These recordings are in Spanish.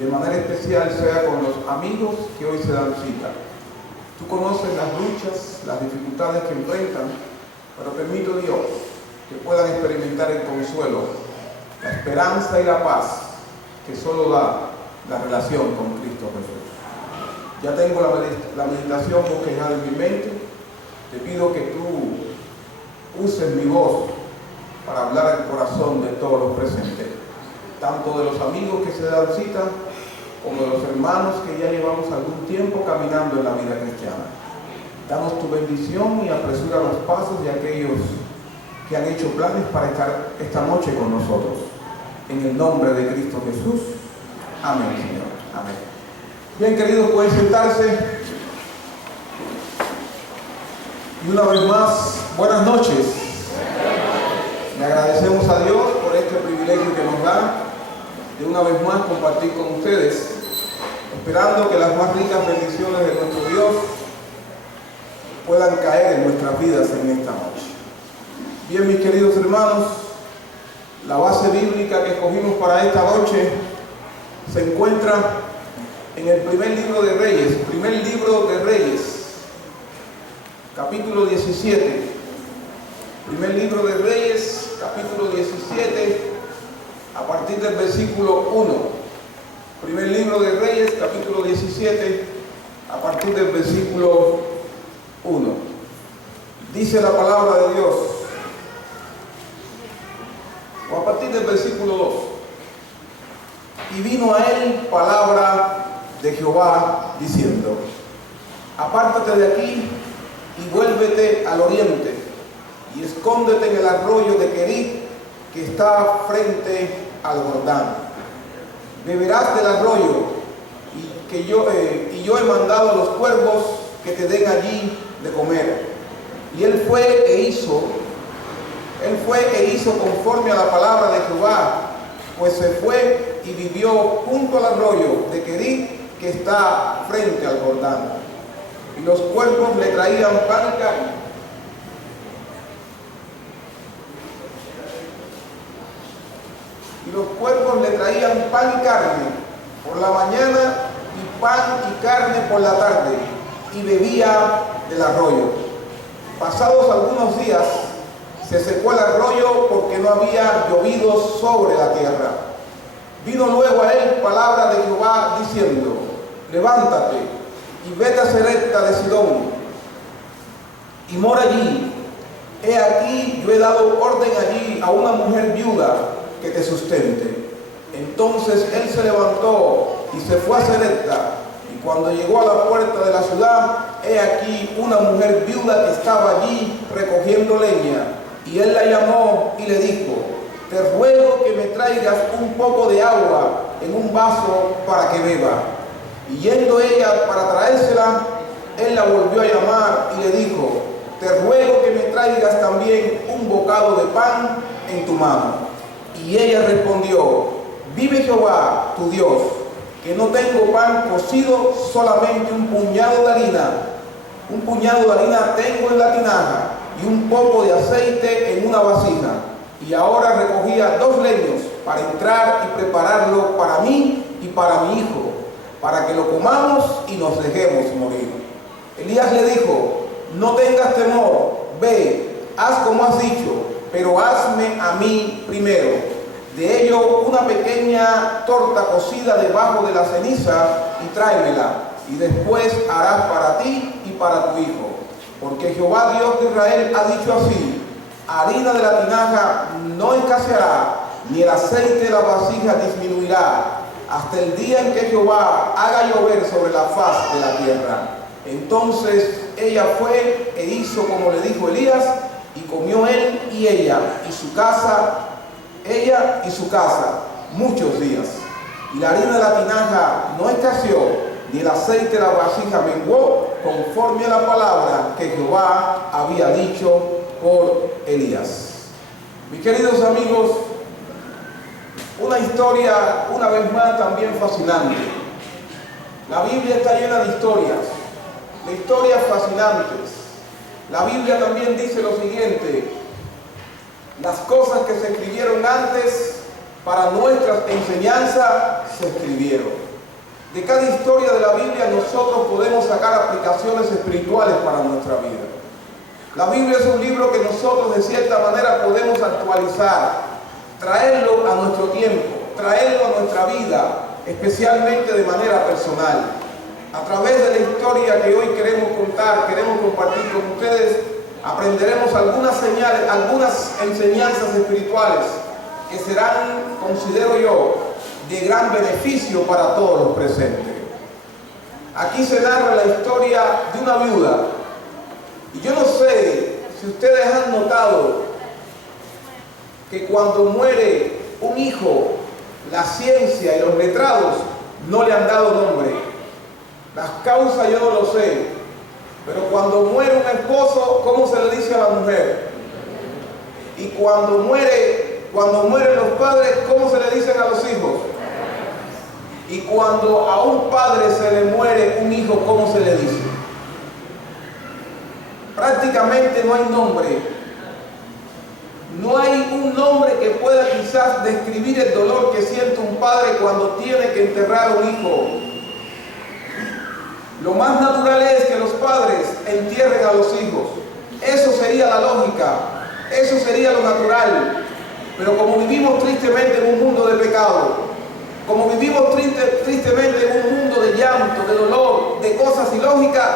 de manera especial sea con los amigos que hoy se dan cita. Tú conoces las luchas, las dificultades que enfrentan, pero permito, Dios, que puedan experimentar el consuelo, la esperanza y la paz que solo da la relación con Cristo Jesús. Ya tengo la meditación bosquejada en mi mente. Te pido que tú uses mi voz para hablar al corazón de todos los presentes, tanto de los amigos que se dan cita, como de los hermanos que ya llevamos algún tiempo caminando en la vida cristiana. Danos tu bendición y apresura los pasos de aquellos que han hecho planes para estar esta noche con nosotros. En el nombre de Cristo Jesús. Amén, Señor. Amén. Bien, queridos, pueden sentarse. Y una vez más, buenas noches. Le agradecemos a Dios por este privilegio que nos da de una vez más compartir con ustedes, esperando que las más ricas bendiciones de nuestro Dios puedan caer en nuestras vidas en esta noche. Bien, mis queridos hermanos, la base bíblica que escogimos para esta noche se encuentra en el primer libro de Reyes, capítulo 17. Primer libro de Reyes, capítulo 17, a partir del versículo 1. Primer libro de Reyes, capítulo 17, a partir del versículo 1. Dice la palabra de Dios, o a partir del versículo 2. Y vino a él palabra de Jehová diciendo: apártate de aquí y vuélvete al oriente, y escóndete en el arroyo de Querit, que está frente al Jordán. Beberás del arroyo, y yo he mandado a los cuervos que te den allí de comer. Y él fue e hizo conforme a la palabra de Jehová, pues se fue y vivió junto al arroyo de Querit, que está frente al Jordán. Y los cuervos le traían pan y carne. Por la mañana, y pan y carne por la tarde, y bebía del arroyo. Pasados algunos días, se secó el arroyo porque no había llovido sobre la tierra. Vino luego a él palabra de Jehová diciendo: levántate y vete a Sarepta de Sidón y mora allí. He aquí, yo he dado orden allí a una mujer viuda que te sustente. Entonces él se levantó y se fue a Sarepta, y cuando llegó a la puerta de la ciudad, he aquí una mujer viuda que estaba allí recogiendo leña, y él la llamó y le dijo: te ruego que me traigas un poco de agua en un vaso para que beba. Y yendo ella para traérsela, él la volvió a llamar y le dijo: te ruego que me traigas también un bocado de pan en tu mano. Y ella respondió: vive Jehová tu Dios, que no tengo pan cocido, solamente un puñado de harina. Un puñado de harina tengo en la tinaja, y un poco de aceite en una vasija. Y ahora recogía 2 leños para entrar y prepararlo para mí y para mi hijo, para que lo comamos y nos dejemos morir. Elías le dijo: no tengas temor, ve, haz como has dicho, pero hazme a mí primero de ello una pequeña torta cocida debajo de la ceniza y tráemela, y después harás para ti y para tu hijo. Porque Jehová Dios de Israel ha dicho así: harina de la tinaja no escaseará, ni el aceite de la vasija disminuirá, hasta el día en que Jehová haga llover sobre la faz de la tierra. Entonces ella fue e hizo como le dijo Elías, y comió él y ella y su casa, muchos días. Y la harina de la tinaja no escaseó, ni el aceite de la vasija menguó, conforme a la palabra que Jehová había dicho por Elías. Mis queridos amigos, una historia, una vez más, también fascinante. La Biblia está llena de historias fascinantes. La Biblia también dice lo siguiente: las cosas que se escribieron antes para nuestras enseñanzas se escribieron. De cada historia de la Biblia nosotros podemos sacar aplicaciones espirituales para nuestra vida. La Biblia es un libro que nosotros de cierta manera podemos actualizar, traerlo a nuestro tiempo, traerlo a nuestra vida, especialmente de manera personal. A través de la historia que hoy queremos contar, queremos compartir con ustedes, aprenderemos algunas señales, algunas enseñanzas espirituales que serán, considero yo, de gran beneficio para todos los presentes. Aquí se narra la historia de una viuda. Y yo no sé si ustedes han notado que cuando muere un hijo, la ciencia y los letrados no le han dado nombre. Las causas yo no lo sé. Pero cuando muere un esposo, ¿cómo se le dice a la mujer? Y cuando mueren los padres, ¿cómo se le dicen a los hijos? Y cuando a un padre se le muere un hijo, ¿cómo se le dice? Prácticamente no hay nombre. No hay un nombre que pueda quizás describir el dolor que siente un padre cuando tiene que enterrar a un hijo. Lo más natural es que los padres entierren a los hijos. Eso sería la lógica. Eso sería lo natural. Pero como vivimos tristemente en un mundo de pecado, como vivimos tristemente en un mundo de llanto, de dolor, de cosas ilógicas,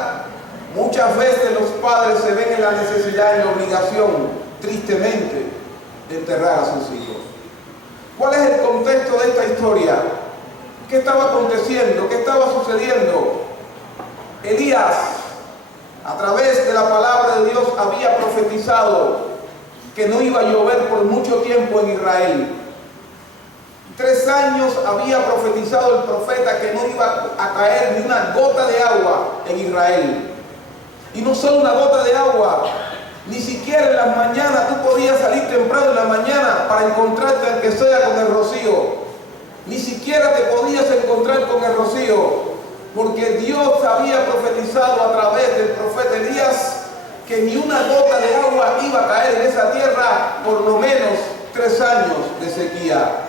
muchas veces los padres se ven en la necesidad, en la obligación, tristemente, de enterrar a sus hijos. ¿Cuál es el contexto de esta historia? ¿Qué estaba aconteciendo? ¿Qué estaba sucediendo? Elías, a través de la palabra de Dios, había profetizado que no iba a llover por mucho tiempo en Israel. 3 años había profetizado el profeta que no iba a caer ni una gota de agua en Israel. Y no solo una gota de agua, ni siquiera en las mañanas tú podías salir temprano en la mañana para encontrarte aunque sea con el rocío. Ni siquiera te podías encontrar con el rocío, porque Dios había profetizado a través del profeta Elías que ni una gota de agua iba a caer en esa tierra por lo menos 3 años de sequía.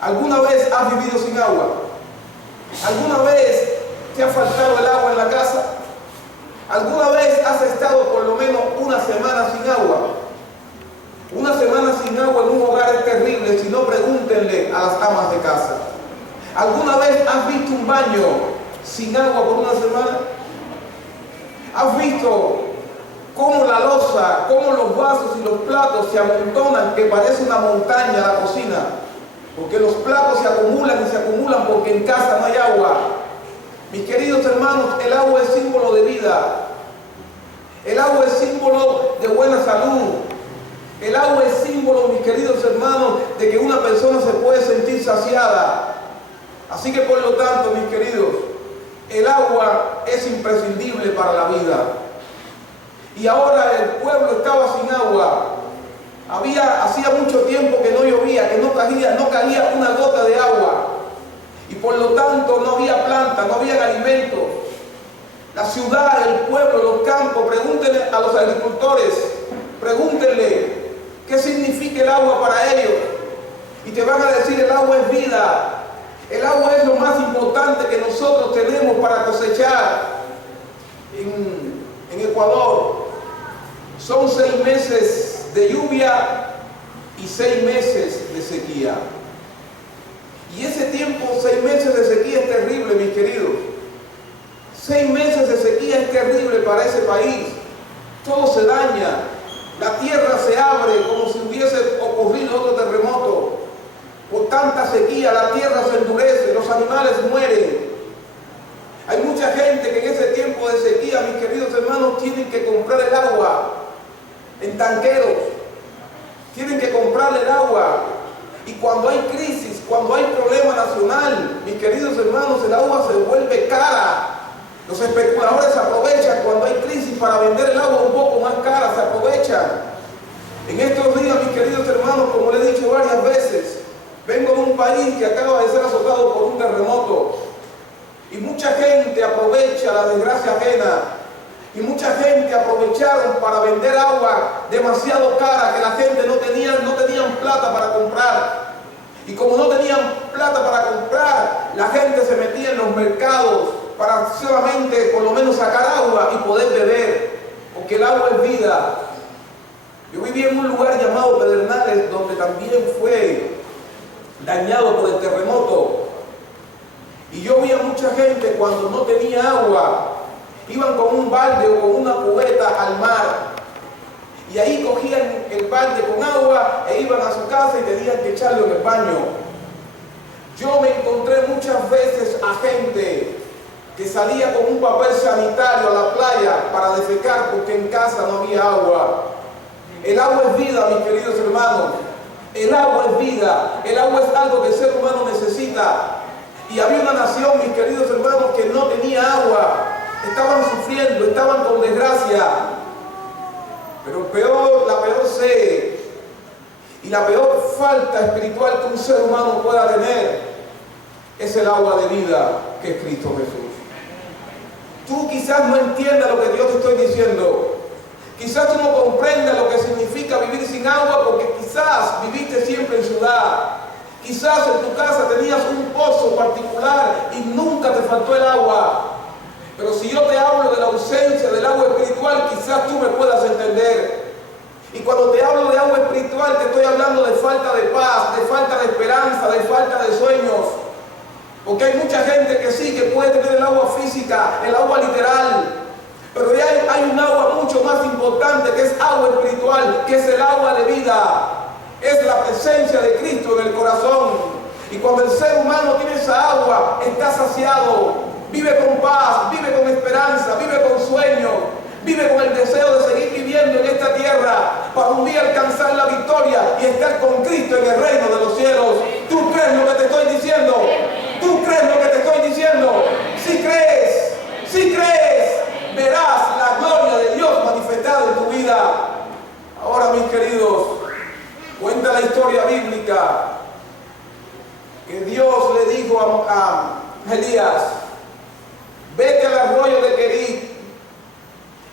¿Alguna vez has vivido sin agua? ¿Alguna vez te ha faltado el agua en la casa? ¿Alguna vez has estado por lo menos una semana sin agua? Una semana sin agua en un hogar es terrible, si no pregúntenle a las amas de casa. ¿Alguna vez has visto un baño sin agua por una semana? ¿Has visto cómo la loza, cómo los vasos y los platos se amontonan, que parece una montaña la cocina? Porque los platos se acumulan y se acumulan porque en casa no hay agua. Mis queridos hermanos, el agua es símbolo de vida. El agua es símbolo de buena salud. El agua es símbolo, mis queridos hermanos, de que una persona se puede sentir saciada. Así que por lo tanto, mis queridos, el agua es imprescindible para la vida. Y ahora el pueblo estaba sin agua. Hacía mucho tiempo que no llovía, que no caía una gota de agua. Y por lo tanto no había plantas, no había alimentos. La ciudad, el pueblo, los campos, pregúntenle a los agricultores, pregúntenle qué significa el agua para ellos. Y te van a decir, el agua es vida. El agua es lo más importante que nosotros tenemos para cosechar. En Ecuador son 6 meses de lluvia y 6 meses de sequía. Y ese tiempo, 6 meses de sequía es terrible, mis queridos. 6 meses de sequía es terrible para ese país. Todo se daña. La tierra se abre como si hubiese ocurrido otro terremoto. Por tanta sequía, la tierra se endurece, los animales mueren. Hay mucha gente que en ese tiempo de sequía, mis queridos hermanos, tienen que comprar el agua en tanqueros. Tienen que comprar el agua. Y cuando hay crisis, cuando hay problema nacional, mis queridos hermanos, el agua se vuelve cara. Los especuladores aprovechan cuando hay crisis para vender el agua un poco más cara, se aprovechan. En estos días, mis queridos hermanos, como les he dicho varias veces, vengo de un país que acaba de ser azotado por un terremoto. Y mucha gente aprovecha la desgracia ajena. Y mucha gente aprovecharon para vender agua demasiado cara que la gente no tenían plata para comprar. Y como no tenían plata para comprar, la gente se metía en los mercados para solamente por lo menos sacar agua y poder beber, porque el agua es vida. Yo vivía en un lugar llamado Pedernales, donde también fue dañado por el terremoto. Y yo vi a mucha gente cuando no tenía agua, iban con un balde o con una cubeta al mar. Y ahí cogían el balde con agua e iban a su casa y tenían que echarlo en el baño. Yo me encontré muchas veces a gente que salía con un papel sanitario a la playa para defecar porque en casa no había agua. El agua es vida, mis queridos hermanos. El agua es vida. El agua es algo que el ser humano necesita. Y había una nación, mis queridos hermanos, que no tenía agua. Estaban sufriendo, estaban con desgracia. Pero la peor sed y la peor falta espiritual que un ser humano pueda tener es el agua de vida que es Cristo Jesús. Tú quizás no entiendas lo que Dios te estoy diciendo. Quizás tú no comprendas lo que significa vivir sin agua porque quizás viviste siempre en ciudad. Quizás en tu casa tenías un pozo particular y nunca te faltó el agua. Pero si yo te hablo de la ausencia del agua espiritual, quizás tú me puedas entender. Y cuando te hablo de agua espiritual, te estoy hablando de falta de paz, de falta de esperanza, de falta de sueños. Porque hay mucha gente que sí, que puede tener el agua física, el agua literal. Pero hay un agua mucho más importante que es agua espiritual, que es el agua de vida. Es la presencia de Cristo en el corazón. Y cuando el ser humano tiene esa agua, está saciado. Vive con paz, vive con esperanza, vive con sueño, vive con el deseo de seguir viviendo en esta tierra para un día alcanzar la victoria y estar con Cristo en el reino de los cielos. ¿Tú crees lo que te estoy diciendo? ¿Tú crees lo que te estoy diciendo? Si crees, verás la gloria de Dios manifestada en tu vida. Ahora, mis queridos, cuenta la historia bíblica que Dios le dijo a Elías: vete al arroyo de Querit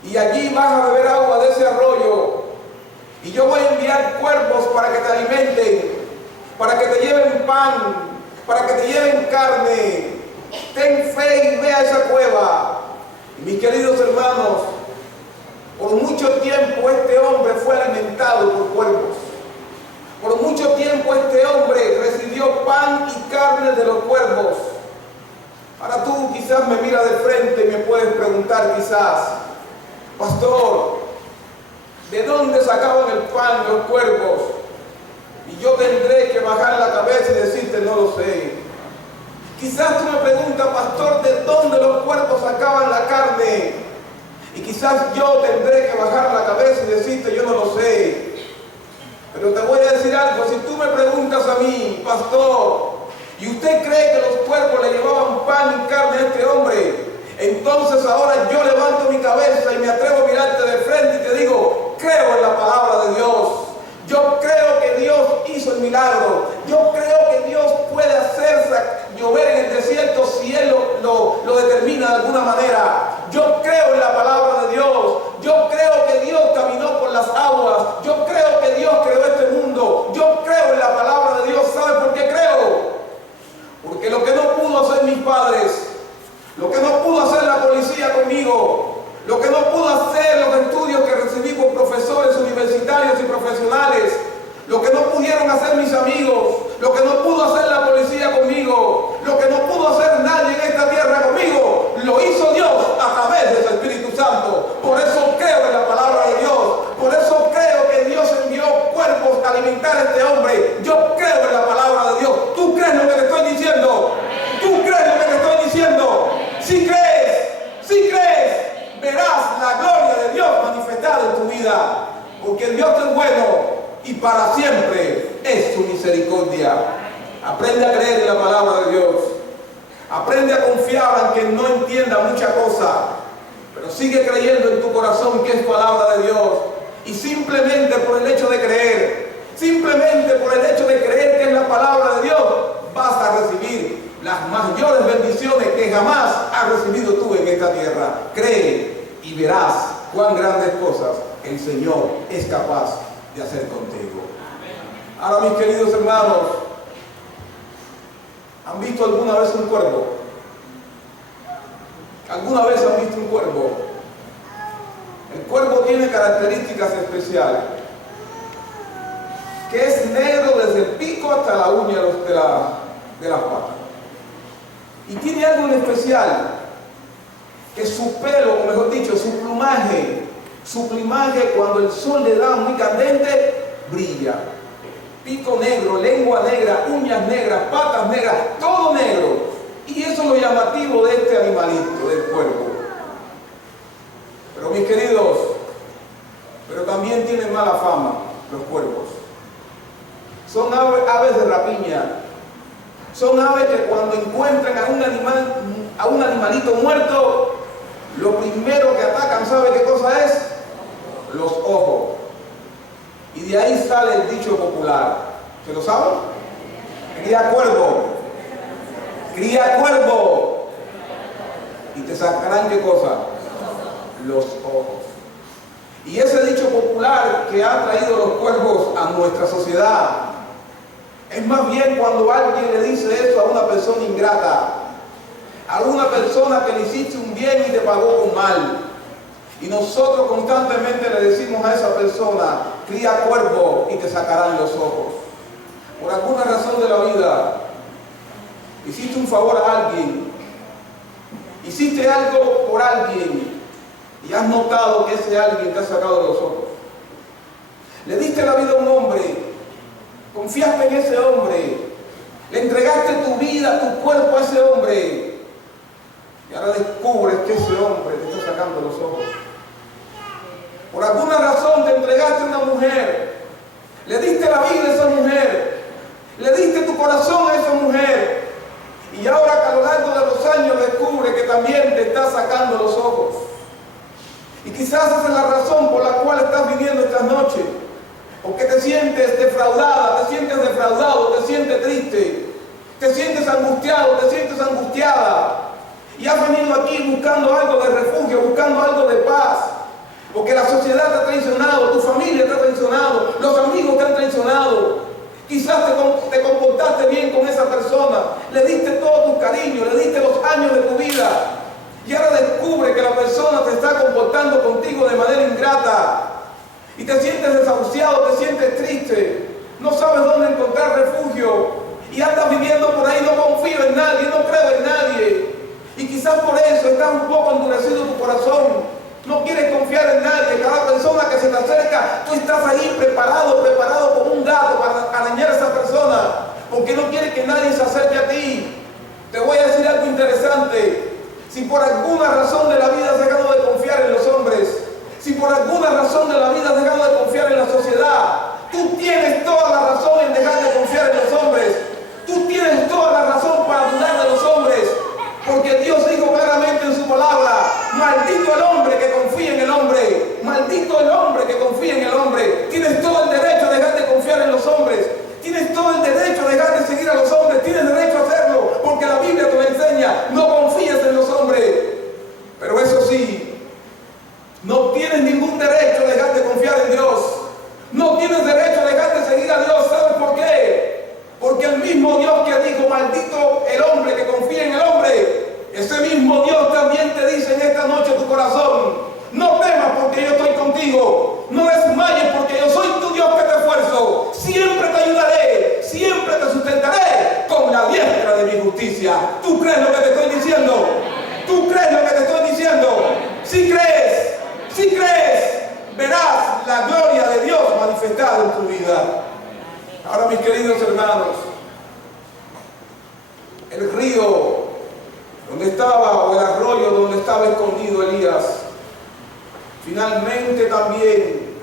y allí vas a beber agua de ese arroyo. Y yo voy a enviar cuervos para que te alimenten, para que te lleven pan, para que te lleven carne. Ten fe y ve a esa cueva. Y mis queridos hermanos, por mucho tiempo este hombre fue alimentado por cuervos. Por mucho tiempo este hombre recibió pan y carne de los cuervos. Ahora tú quizás me miras de frente y me puedes preguntar quizás: pastor, ¿de dónde sacaban el pan los cuervos? Y yo tendré que bajar la cabeza y decirte: no lo sé. Quizás tú me preguntas: pastor, ¿de dónde los cuervos sacaban la carne? Y quizás yo tendré que bajar la cabeza y decirte: yo no lo sé. Pero te voy a decir algo: si tú me preguntas a mí, pastor, ¿y usted cree que los cuervos le llevaban pan y carne a este hombre? Entonces ahora yo levanto mi cabeza y me atrevo a mirarte de frente y te digo: creo en la palabra de Dios. Yo creo que Dios hizo el milagro. Yo creo que Dios puede hacer llover en el desierto si Él lo determina de alguna manera. Yo creo en la palabra de Dios. Yo creo que Dios caminó por las aguas. Yo creo que Dios creó este mundo. Yo creo en la palabra de Dios. ¿Sabe por qué creo? Porque lo que no pudo hacer mis padres, lo que no pudo hacer la policía conmigo, lo que no pudo hacer los estudios que recibí por profesores universitarios y profesionales, lo que no pudieron hacer mis amigos, lo que no pudo hacer la policía conmigo, lo que no pudo hacer nadie en esta tierra conmigo, lo hizo Dios a través de su Espíritu Santo. Por eso creo en la palabra de Dios. Por eso creo que Dios envió cuerpos a alimentar a este hombre. Yo creo en la palabra de Dios. ¿Tú crees lo que te estoy diciendo? ¿Tú crees lo que te estoy diciendo? Si crees, verás la gloria de Dios manifestada en tu vida. Porque Dios es bueno y para siempre es su misericordia. Aprende a creer en la palabra de Dios. Aprende a confiar aunque no entienda mucha cosa, pero sigue creyendo en tu corazón que es palabra de Dios. Y simplemente por el hecho de creer, simplemente por el hecho de creer que es la palabra de Dios, vas a recibir las mayores bendiciones que jamás has recibido tú en esta tierra. Cree y verás cuán grandes cosas el Señor es capaz de hacer contigo. Ahora, mis queridos hermanos, ¿Han visto alguna vez un cuervo? ¿Alguna vez han visto un cuervo? El cuervo tiene características especiales, que es negro desde el pico hasta la uña de las patas. Y tiene algo en especial, que su pelo, o mejor dicho, su plumaje cuando el sol le da muy candente, brilla. Pico negro, lengua negra, uñas negras, patas negras, todo negro. Y eso es lo llamativo de este animalito, del cuervo. Pero mis queridos, pero también tienen mala fama los cuervos. Son aves de rapiña. Son aves que cuando encuentran a un animalito muerto, lo primero que atacan, ¿sabe qué cosa es? Los ojos. Y de ahí sale el dicho popular. ¿Se lo saben? Cría cuervo. Cría cuervo. Y te sacarán ¿qué cosa? Los ojos. Y ese dicho popular que ha traído los cuervos a nuestra sociedad, es más bien cuando alguien le dice eso a una persona ingrata, a una persona que le hiciste un bien y te pagó con mal. Y nosotros constantemente le decimos a esa persona, cría cuervo y te sacarán los ojos. Por alguna razón de la vida, hiciste un favor a alguien, hiciste algo por alguien y has notado que ese alguien te ha sacado los ojos. Le diste la vida a un hombre, confiaste en ese hombre, le entregaste tu vida, tu cuerpo a ese hombre y ahora descubres que ese hombre te está sacando los ojos. Por alguna razón te entregaste a una mujer, le diste la vida a esa mujer, le diste tu corazón a esa mujer y ahora que a lo largo de los años descubre que también te está sacando los ojos. Y quizás esa es la razón por la cual estás viviendo esta noche, porque te sientes defraudada, te sientes defraudado, te sientes triste, te sientes angustiado, te sientes angustiada y has venido aquí buscando algo de refugio, buscando algo de paz. Porque la sociedad te ha traicionado, tu familia te ha traicionado, los amigos te han traicionado. Quizás te comportaste bien con esa persona, le diste todo tu cariño, le diste los años de tu vida. Y ahora descubre que la persona te está comportando contigo de manera ingrata. Y te sientes desahuciado, te sientes triste, no sabes dónde encontrar refugio. Y andas viviendo por ahí, no confío en nadie, no creo en nadie. Y quizás por eso está un poco endurecido tu corazón. No quieres confiar en nadie. Cada persona que se te acerca, tú estás ahí preparado como un gato para arañar a esa persona, porque no quieres que nadie se acerque a ti. Te voy a decir algo interesante. Si por alguna razón de la vida has dejado de confiar en los hombres, si por alguna razón de la vida has dejado de confiar en la sociedad, tú tienes toda la razón en dejar de confiar en los hombres. Tú tienes toda la razón para dudar de los hombres, porque Dios dijo claramente en su palabra: maldito el hombre que confía en el hombre, maldito el hombre que confía en el hombre. Tienes todo el derecho a dejar de confiar en los hombres, tienes todo el derecho a dejar de seguir a los hombres, tienes derecho a hacerlo, porque la Biblia te lo enseña. No confíes en los hombres, pero eso sí, no tienes ningún derecho a dejar de confiar en Dios. No tienes derecho a dejar de seguir a Dios. ¿Sabes por qué? Porque el mismo Dios que dijo maldito el hombre que confía en el hombre, ese mismo Dios también te dice en esta noche tu corazón: no temas porque yo estoy contigo, no desmayes porque yo soy tu Dios que te esfuerzo, siempre te ayudaré, siempre te sustentaré con la diestra de mi justicia. ¿Tú crees lo que te estoy diciendo? ¿Tú crees lo que te estoy diciendo? Si crees, verás la gloria de Dios manifestada en tu vida. Ahora, mis queridos hermanos, el río donde estaba, o el arroyo donde estaba escondido Elías, finalmente también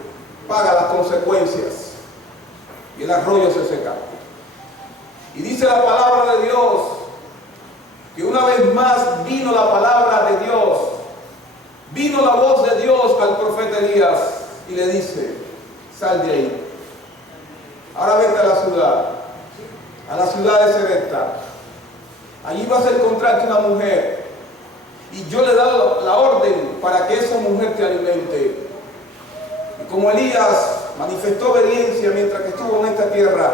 paga las consecuencias y el arroyo se seca. Y dice la palabra de Dios que una vez más vino la palabra de Dios, vino la voz de Dios al profeta Elías y le dice: sal de ahí. Ahora vete a la ciudad de Sarepta. Allí vas a encontrarte una mujer y yo le he dado la orden para que esa mujer te alimente. Y como Elías manifestó obediencia mientras que estuvo en esta tierra,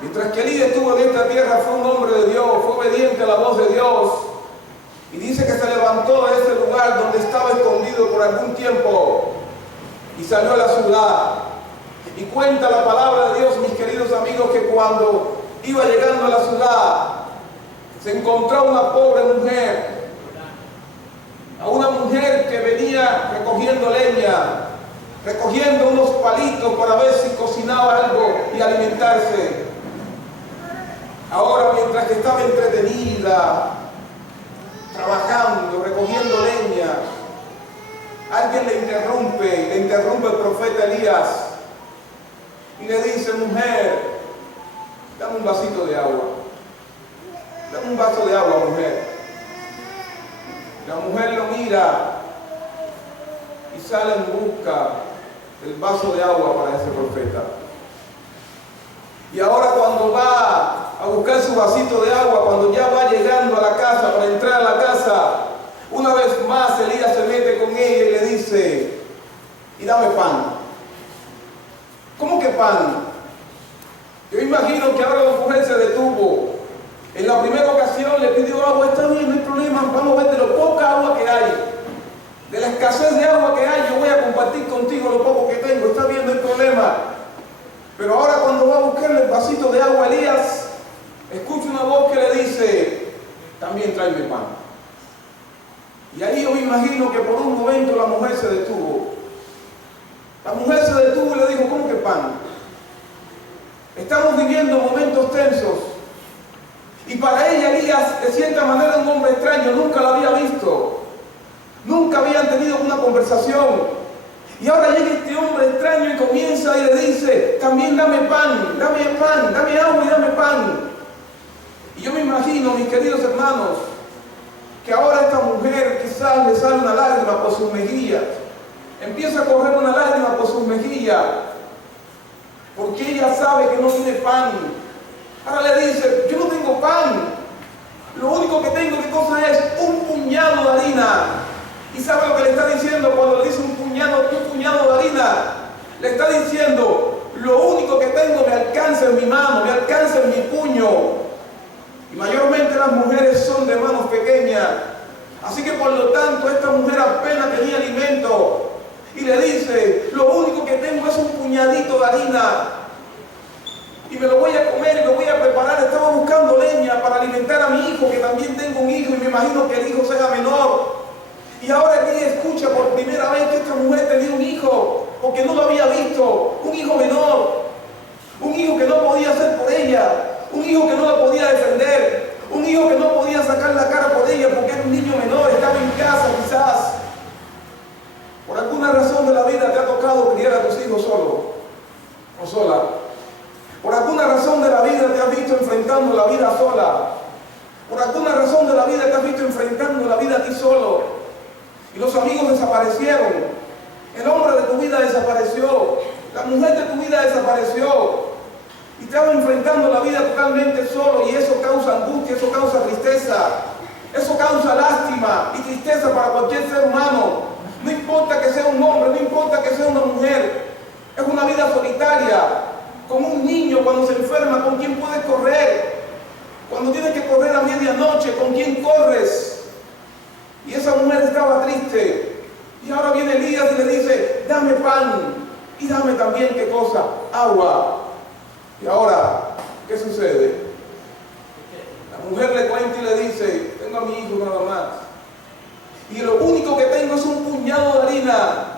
Mientras que Elías estuvo en esta tierra, fue un hombre de Dios, fue obediente a la voz de Dios. Y dice que se levantó de ese lugar donde estaba escondido por algún tiempo y salió a la ciudad. Y cuenta la palabra de Dios, mis queridos amigos, que cuando iba llegando a la ciudad, se encontró a una pobre mujer, a una mujer que venía recogiendo leña, recogiendo unos palitos para ver si cocinaba algo y alimentarse. Ahora, mientras que estaba entretenida, trabajando, recogiendo leña, alguien le interrumpe el profeta Elías y le dice: mujer, dame un vasito de agua. Dame un vaso de agua, mujer. La mujer lo mira y sale en busca del vaso de agua para ese profeta. Y ahora cuando va a buscar su vasito de agua, cuando ya va llegando a la casa, para entrar a la casa, una vez más Elías se mete con ella y le dice: y dame pan. ¿Cómo que pan? Yo imagino que ahora la mujer se detuvo. En la primera ocasión le pidió agua. Está bien, no hay problema, vamos a ver de lo poca agua que hay, de la escasez de agua que hay, yo voy a compartir contigo lo poco que tengo. Está bien, no hay problema. Pero ahora cuando va a buscarle el vasito de agua a Elías, escucha una voz que le dice: también tráeme pan. Y ahí yo me imagino que por un momento la mujer se detuvo. La mujer se detuvo y le dijo: ¿cómo que pan? Estamos viviendo momentos tensos. Y para ella Elías, de cierta manera, un hombre extraño, nunca la había visto. Nunca habían tenido una conversación. Y ahora llega este hombre extraño y comienza y le dice: también dame pan, dame agua y dame pan. Y yo me imagino, mis queridos hermanos, que ahora esta mujer quizás le sale una lágrima por sus mejillas. Empieza a correr una lágrima por sus mejillas, porque ella sabe que no tiene pan. Ahora le dice: yo no tengo pan. Lo único que tengo, ¿qué cosa es? Un puñado de harina. ¿Y sabe lo que le está diciendo cuando le dice un puñado de harina? Le está diciendo: lo único que tengo me alcanza en mi mano, me alcanza en mi puño. Y mayormente las mujeres son de manos pequeñas. Así que por lo tanto esta mujer apenas tenía alimento. Y le dice: lo único que tengo es un puñadito de harina. Y me lo voy a comer y lo voy a preparar. Estaba buscando leña para alimentar a mi hijo, que también tengo un hijo, y me imagino que el hijo sea menor. Y ahora ella escucha por primera vez que esta mujer tenía un hijo, porque no lo había visto, un hijo menor, un hijo que no podía hacer por ella, un hijo que no la podía defender, un hijo que no podía sacar la cara por ella porque era un niño menor, estaba en casa quizás. Por alguna razón de la vida te ha tocado criar a tus hijos solo o sola. Por alguna razón de la vida te has visto enfrentando la vida sola. Por alguna razón de la vida te has visto enfrentando la vida a ti solo. Y los amigos desaparecieron. El hombre de tu vida desapareció. La mujer de tu vida desapareció. Y te vas enfrentando la vida totalmente solo. Y eso causa angustia, eso causa tristeza. Eso causa lástima y tristeza para cualquier ser humano. No importa que sea un hombre, no importa que sea una mujer. Es una vida solitaria. Como un niño cuando se enferma, ¿con quién puedes correr? Cuando tienes que correr a medianoche, ¿con quién corres? Y esa mujer estaba triste. Y ahora viene Elías y le dice: dame pan y dame también, ¿qué cosa? Agua. Y ahora, ¿qué sucede? La mujer le cuenta y le dice: tengo a mi hijo nada más. Y lo único que tengo es un puñado de harina.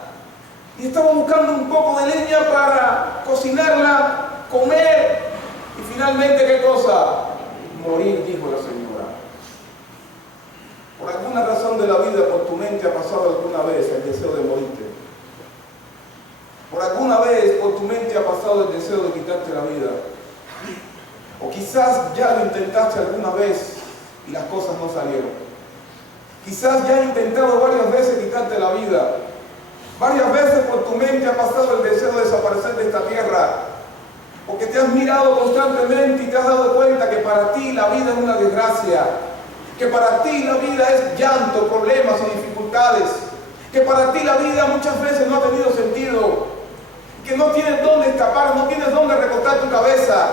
Y estaba buscando un poco de leña para cocinarla, comer. Y finalmente, ¿qué cosa? Morir, dijo la señora. Por alguna razón de la vida, por tu mente ha pasado alguna vez el deseo de morirte. Por alguna vez por tu mente ha pasado el deseo de quitarte la vida. O quizás ya lo intentaste alguna vez y las cosas no salieron. Quizás ya has intentado varias veces quitarte la vida. Varias veces por tu mente ha pasado el deseo de desaparecer de esta tierra. Porque te has mirado constantemente y te has dado cuenta que para ti la vida es una desgracia. Que para ti la vida es llanto, problemas y dificultades. Que para ti la vida muchas veces no ha tenido sentido. Que no tienes dónde escapar, no tienes dónde recostar tu cabeza.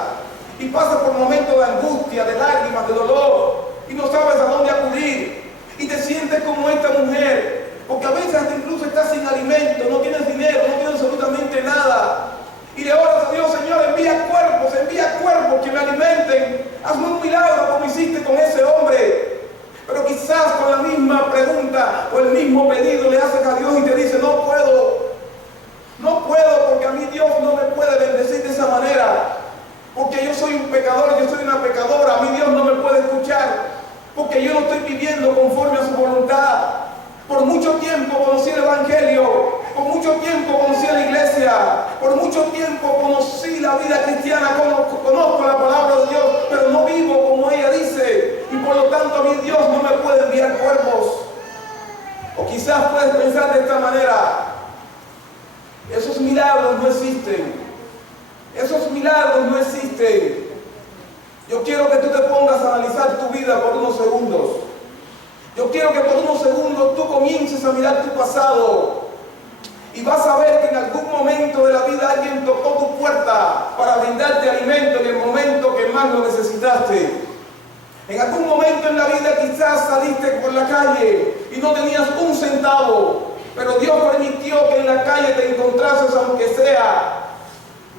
y pasas por momentos de angustia, de lágrimas, de dolor, y no sabes a dónde acudir, y te sientes como esta mujer, porque a veces hasta incluso estás sin alimento, no tienes dinero, no tienes absolutamente nada, y le oras a Dios: Señor, envía cuerpos que me alimenten, hazme un milagro como hiciste con ese hombre. Pero quizás con la misma pregunta o el mismo pedido le haces a Dios y te dice: no puedo, porque a mí Dios no me puede bendecir de esa manera, porque yo soy un pecador, yo soy una pecadora, a mí Dios no me puede escuchar, porque yo no estoy viviendo conforme a su voluntad. Por mucho tiempo conocí el Evangelio, por mucho tiempo conocí a la iglesia, por mucho tiempo conocí la vida cristiana, conozco la palabra de Dios, pero no vivo como ella dice, y por lo tanto a mí Dios no me puede enviar cuerpos. O quizás puedes pensar de esta manera: esos milagros no existen, esos milagros no existen. Yo quiero que tú te pongas a analizar tu vida por unos segundos. Yo quiero que por unos segundos tú comiences a mirar tu pasado y vas a ver que en algún momento de la vida alguien tocó tu puerta para brindarte alimento en el momento que más lo necesitaste. En algún momento en la vida quizás saliste por la calle y no tenías un centavo, pero Dios permitió que en la calle te encontrases aunque sea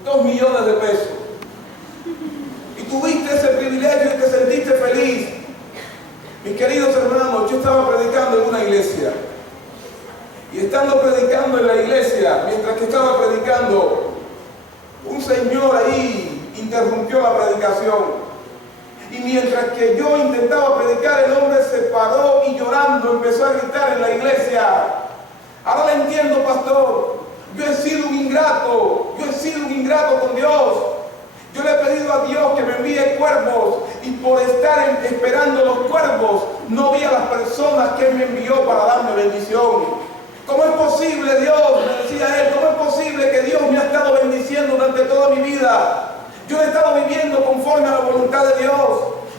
2 millones de pesos. Y tuviste ese privilegio y te sentiste feliz. Mis queridos hermanos, yo estaba predicando en una iglesia. Y estando predicando en la iglesia, mientras que estaba predicando, un señor ahí interrumpió la predicación. Y mientras que yo intentaba predicar, el hombre se paró y llorando empezó a gritar en la iglesia: ahora le entiendo, pastor, yo he sido un ingrato con Dios. Yo le he pedido a Dios que me envíe cuervos, y por estar esperando los cuervos no vi a las personas que Él me envió para darme bendición. ¿Cómo es posible, Dios? Me decía él, ¿cómo es posible que Dios me ha estado bendiciendo durante toda mi vida? Yo he estado viviendo conforme a la voluntad de Dios.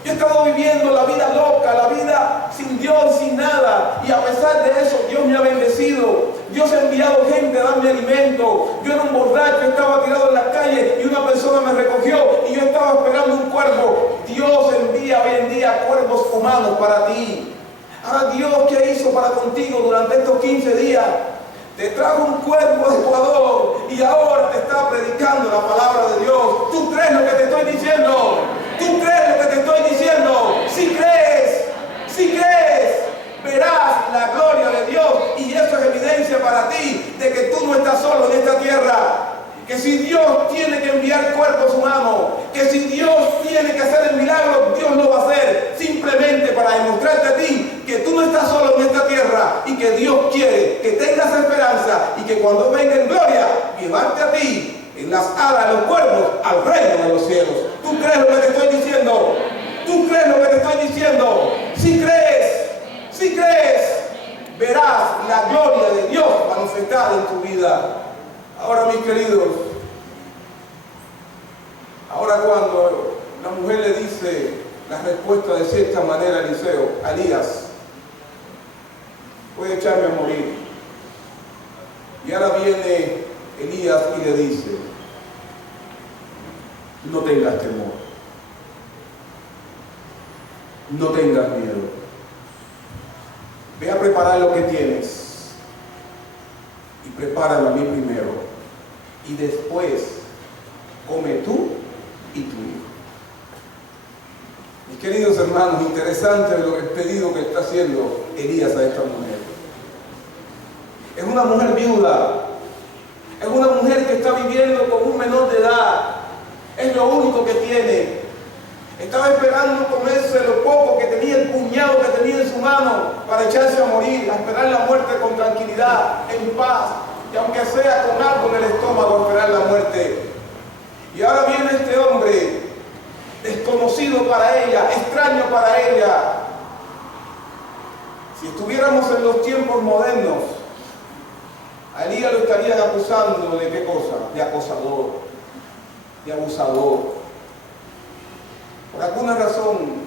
Yo he estado viviendo la vida loca, la vida sin Dios, sin nada. Y a pesar de eso, Dios me ha bendecido. Dios ha enviado gente a darme alimento. Yo era un borracho, estaba tirado en la calle y una persona me recogió y yo estaba esperando un cuervo. Dios envía hoy en día cuervos humanos para ti. Ahora, Dios, ¿qué hizo para contigo durante estos 15 días? Te trajo un cuervo de Ecuador y ahora te está predicando la palabra de Dios. ¿Tú crees lo que te estoy diciendo? ¿Tú crees lo que te estoy diciendo? Si crees, verás la gloria de Dios, y eso es evidencia para ti de que tú no estás solo en esta tierra. Que si Dios tiene que enviar cuerpos humanos, que si Dios tiene que hacer el milagro, Dios lo va a hacer, simplemente para demostrarte a ti que tú no estás solo en esta tierra, y que Dios quiere que tengas esperanza, y que cuando venga en gloria, llevarte a ti en las alas de los cuervos al reino de los cielos. ¿Tú crees lo que te estoy diciendo? ¿Tú crees lo que te estoy diciendo? Si crees, verás la gloria de Dios manifestada en tu vida. Ahora, mis queridos, ahora cuando la mujer le dice la respuesta de cierta manera a Eliseo: Elías, voy a echarme a morir. Y ahora viene Elías y le dice: no tengas temor, no tengas miedo, ve a preparar lo que tienes y prepáralo a mí primero, y después come tú y tu hijo. Mis queridos hermanos, interesante el pedido que está haciendo Elías a esta mujer. Es una mujer viuda, es una mujer que está viviendo con un menor de edad, es lo único que tiene. Estaba esperando comerse lo poco que tenía, el puñado que tenía en su mano, para echarse a morir, a esperar la muerte con tranquilidad, en paz, y aunque sea con algo en el estómago, esperar la muerte. Y ahora viene este hombre, desconocido para ella, extraño para ella. Si estuviéramos en los tiempos modernos, a Elías lo estarían acusando de qué cosa, de acosador, de abusador. Por alguna razón,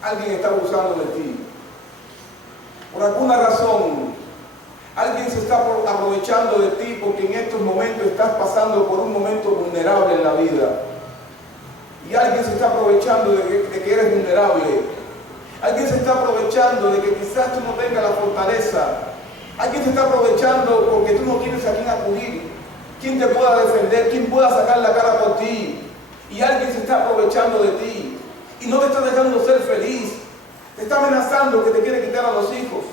alguien está abusando de ti. Por alguna razón, alguien se está aprovechando de ti porque en estos momentos estás pasando por un momento vulnerable en la vida. Y alguien se está aprovechando de que eres vulnerable. Alguien se está aprovechando de que quizás tú no tengas la fortaleza. Alguien se está aprovechando porque tú no tienes a quién acudir, quién te pueda defender, quién pueda sacar la cara por ti. Y alguien se está aprovechando de ti y no te está dejando ser feliz. Te está amenazando que te quiere quitar a los hijos.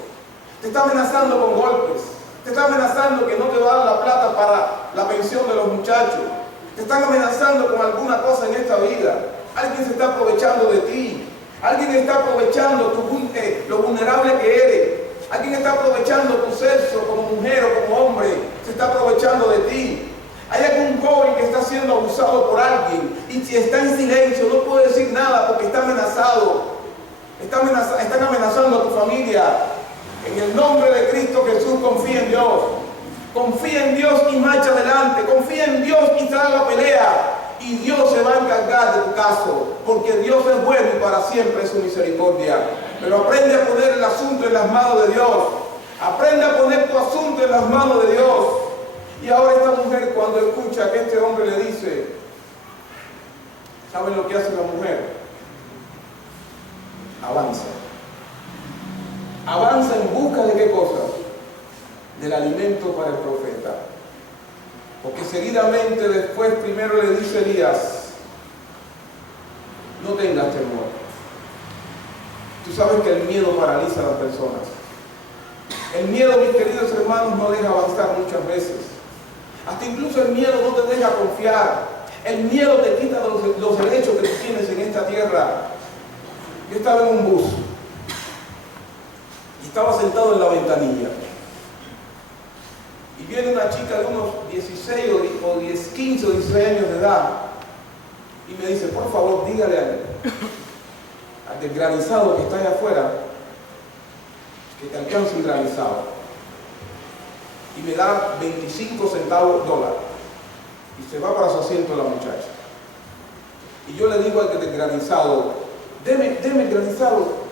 Te está amenazando con golpes. Te está amenazando que no te va a dar la plata para la pensión de los muchachos. Te están amenazando con alguna cosa en esta vida. Alguien se está aprovechando de ti. Alguien está aprovechando lo vulnerable que eres. Alguien está aprovechando tu sexo como mujer o como hombre. Se está aprovechando de ti. Hay algún joven que está siendo abusado por alguien y si está en silencio, no puede decir nada porque está amenazado. Están amenazando a tu familia. En el nombre de Cristo Jesús, confía en Dios. Confía en Dios y marcha adelante. Confía en Dios y sal a la pelea. Y Dios se va a encargar de tu caso, porque Dios es bueno y para siempre es su misericordia. Pero aprende a poner el asunto en las manos de Dios. Aprende a poner tu asunto en las manos de Dios. Y ahora esta mujer, cuando escucha que este hombre le dice, ¿saben lo que hace la mujer? Avanza. Avanza en busca de qué cosa? Del alimento para el profeta. Porque seguidamente después primero le dice Elías, no tengas temor. Tú sabes que el miedo paraliza a las personas. El miedo, mis queridos hermanos, no deja avanzar muchas veces. Hasta incluso el miedo no te deja confiar. El miedo te quita los derechos que tú tienes en esta tierra. Yo estaba en un bus y estaba sentado en la ventanilla. Y viene una chica de unos 16 o 15 o 16 años de edad y me dice, por favor, dígale al del granizado que está allá afuera que te alcance un granizado. Y me da 25 centavos dólar. Y se va para su asiento la muchacha. Y yo le digo al del granizado, deme el granizado.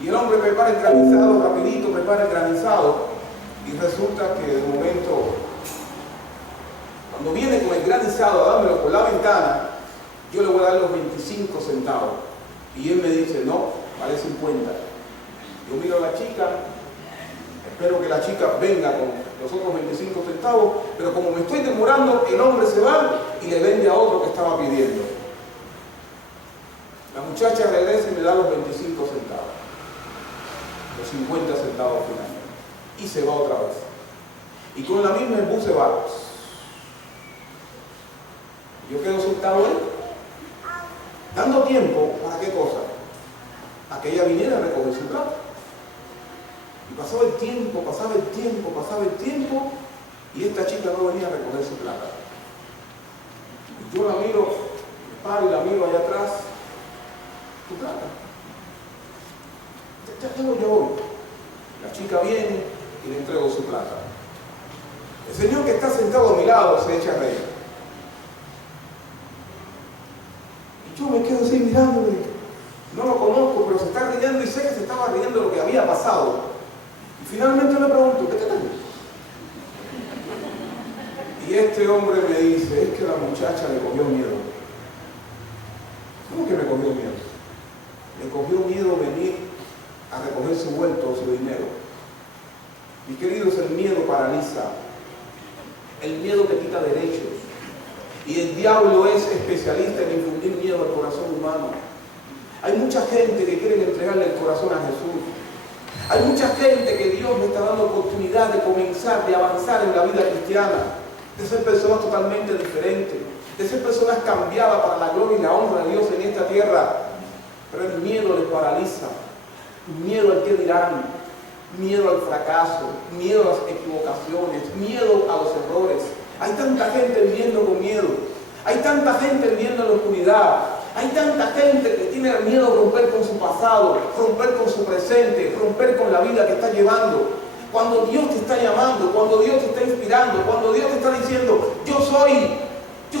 Y el hombre prepara el granizado, rapidito prepara el granizado. Y resulta que de momento, cuando viene con el granizado a dármelo por la ventana, yo le voy a dar los 25 centavos. Y él me dice, no, vale 50. Yo miro a la chica, espero que la chica venga con los otros 25 centavos, pero como me estoy demorando, el hombre se va y le vende a otro que estaba pidiendo. La muchacha regresa y me da los 25 centavos, los 50 centavos finales. Y se va otra vez. Y con la misma el bus se va. Yo quedo sentado ahí, dando tiempo, ¿para qué cosa? A que ella viniera a recoger su plata. Y pasaba el tiempo, pasaba el tiempo, pasaba el tiempo, y esta chica no venía a recoger su plata. Y yo la miro, me paro y la miro allá atrás. ¿Tu plata? Ya tengo yo hoy. La chica viene y le entrego su plata. El señor que está sentado a mi lado se echa a reír. Y yo me quedo así mirándole. No lo conozco, pero se está riendo y sé que se estaba riendo de lo que había pasado. Y finalmente le pregunto, ¿qué te tengo? Y este hombre me dice, es que la muchacha le cogió miedo. ¿Cómo que me cogió miedo? Le cogió miedo venir a recoger su vuelto o su dinero. Mis queridos, el miedo paraliza. El miedo te quita derechos. Y el diablo es especialista en infundir miedo al corazón humano. Hay mucha gente que quiere entregarle el corazón a Jesús. Hay mucha gente que Dios le está dando oportunidad de comenzar, de avanzar en la vida cristiana, de ser personas totalmente diferentes, de ser personas cambiadas para la gloria y la honra de Dios en esta tierra. Pero el miedo les paraliza. Miedo al que dirán, miedo al fracaso, miedo a las equivocaciones, miedo a los errores. Hay tanta gente viviendo con miedo. Hay tanta gente viviendo en la oscuridad. Hay tanta gente que tiene miedo a romper con su pasado, romper con su presente, romper con la vida que está llevando. Cuando Dios te está llamando, cuando Dios te está inspirando, cuando Dios te está diciendo, yo